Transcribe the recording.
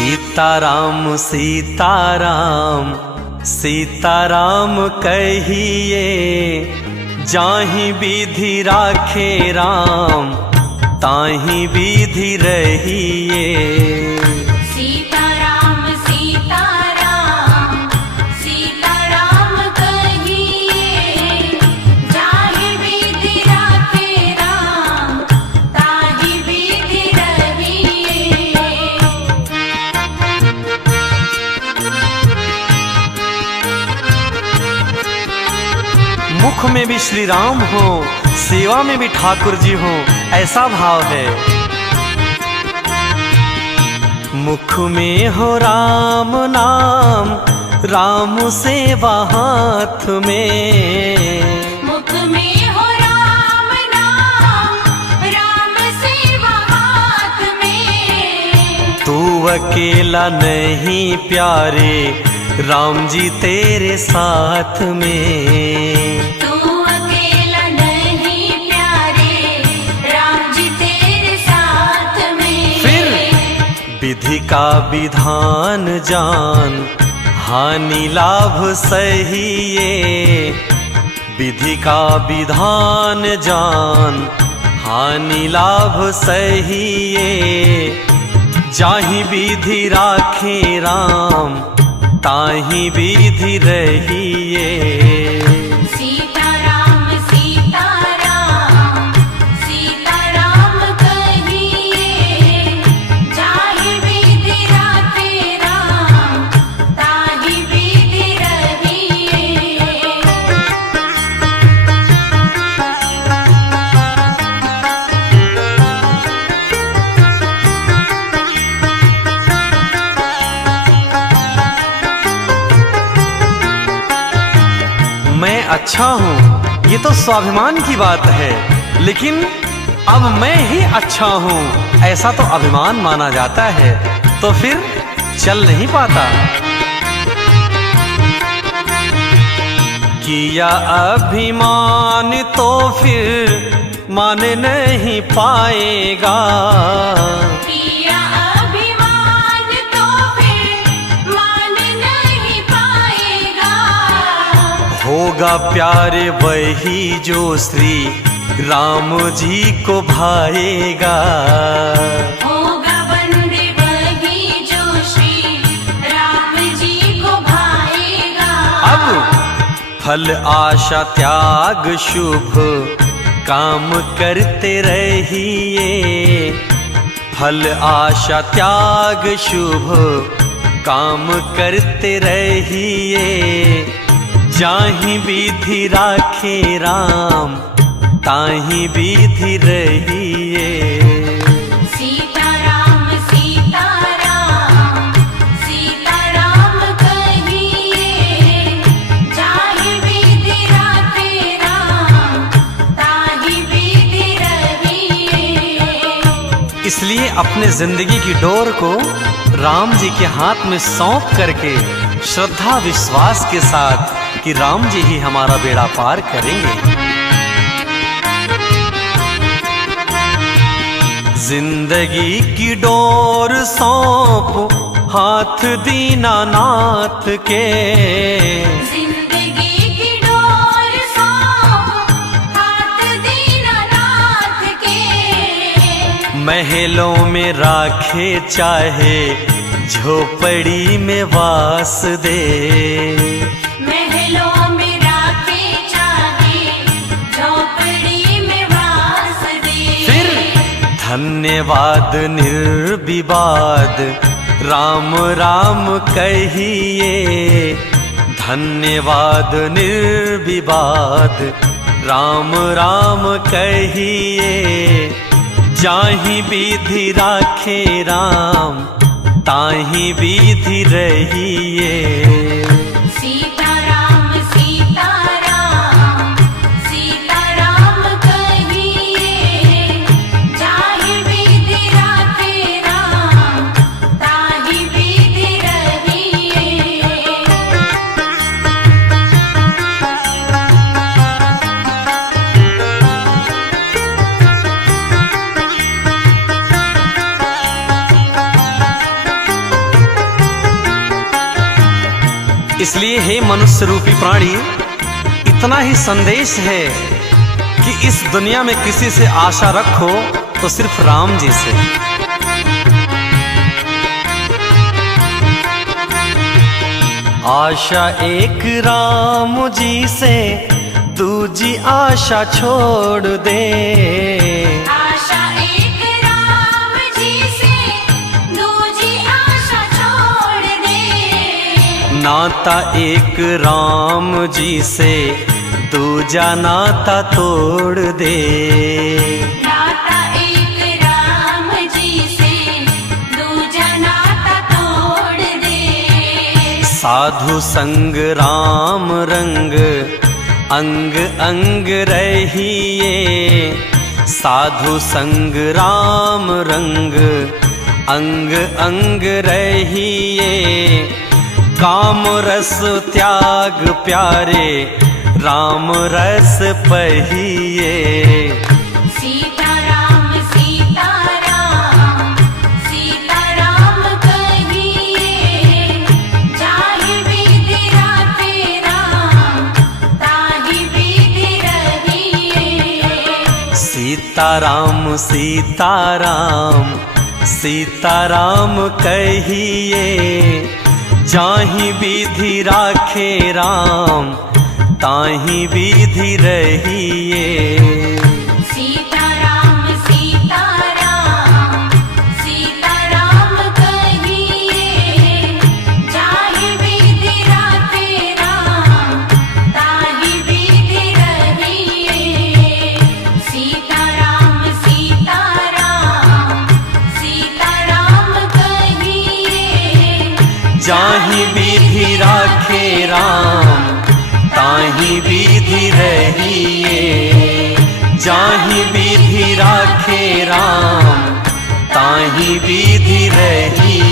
सीताराम सीताराम सीताराम कहिए, जाहि विधि राखे राम ताहि विधि रहिए। सीताराम सीताराम सीताराम कहिए, जाहि विधि राखे राम ताहि विधि रहिए। मुख में भी श्री राम हो, सेवा में भी ठाकुर जी हो, ऐसा भाव है। मुख में हो राम नाम, राम सेवा हाथ में। मुख में हो राम नाम, राम सेवा हाथ में। तू अकेला नहीं प्यारे, राम जी तेरे साथ में। तू अकेला नहीं प्यारे, राम जी तेरे साथ में। फिर विधि का विधान जान, हानि लाभ सहिए। विधि का विधान जान, हानि लाभ सहिए। जाहि विधि राखे राम ताहि विधि रहिए। सीताराम सीताराम सीताराम कहिए, जाहि विधि राखे राम ताहि विधि रहिए। मैं अच्छा हूँ ये तो स्वाभिमान की बात है, लेकिन अब मैं ही अच्छा हूँ ऐसा तो अभिमान माना जाता है, तो फिर चल नहीं पाता। किया अभिमान तो फिर मान नहीं पाएगा। किया अभिमान तो फिर मान नहीं पाएगा। होगा प्यारे वही जो श्री राम जी को भाएगा। होगा बंदे वही जो श्री राम जी को भाएगा। अब फल आशा त्याग शुभ काम करते रहिए। फल आशा त्याग शुभ काम करते रहिए। जाहि विधि राखे राम ताहि विधि रहिए। सीताराम सीताराम सीताराम कहिए, जाहि विधि राखे राम ताहि विधि रहिए। इसलिए अपने जिंदगी की डोर को राम जी के हाथ में सौंप करके श्रद्धा विश्वास के साथ कि राम जी ही हमारा बेड़ा पार करेंगे। जिंदगी की डोर सौंप हाथ दीनानाथ के। जिंदगी की डोर सौंप हाथ दीनानाथ के। महलों में राखे चाहे झोपड़ी में वास दे। महलों में राखे चाहे झोपड़ी में वास दे। फिर धन्यवाद निर्विवाद राम राम कहिए। धन्यवाद निर्विवाद राम राम कहिए। जाहि विधि राखे राम ताहि विधि रहिए। सीताराम सीताराम सीताराम कहिए, जाहि विधि राखे राम ताहि विधि रहिए। इसलिए हे मनुष्य रूपी प्राणी, इतना ही संदेश है कि इस दुनिया में किसी से आशा रखो तो सिर्फ राम जी से। आशा एक राम जी से, दूजी आशा छोड़ दे। आशा एक राम जी से, दूजी आशा छोड़ दे। नाता एक राम जी से, दूजा नाता तोड़ दे। नाता एक राम जी से, दूजा नाता तोड़ दे। साधु संग राम रंग, अंग अंग रहिए। साधु संग राम रंग, अंग अंग रहिए। काम रस त्याग प्यारे, राम रस पहिए। सीताराम सीताराम, सीताराम कहिए। जाहि विधि राखे राम, ताहि विधि रहिए। सीताराम सीताराम, सीताराम कहिए। जाहि विधि राखे राम, ताहि विधि रहिए। सीताराम सीताराम, सीताराम कहिए। जाहि विधि राखे राम, ताहि विधि रहिए। सीताराम सीताराम, सीताराम कहिए। जाहि विधि राखे राम, ताहि विधि रहिए। जाहि विधि राखे राम, ताहि विधि रहिए।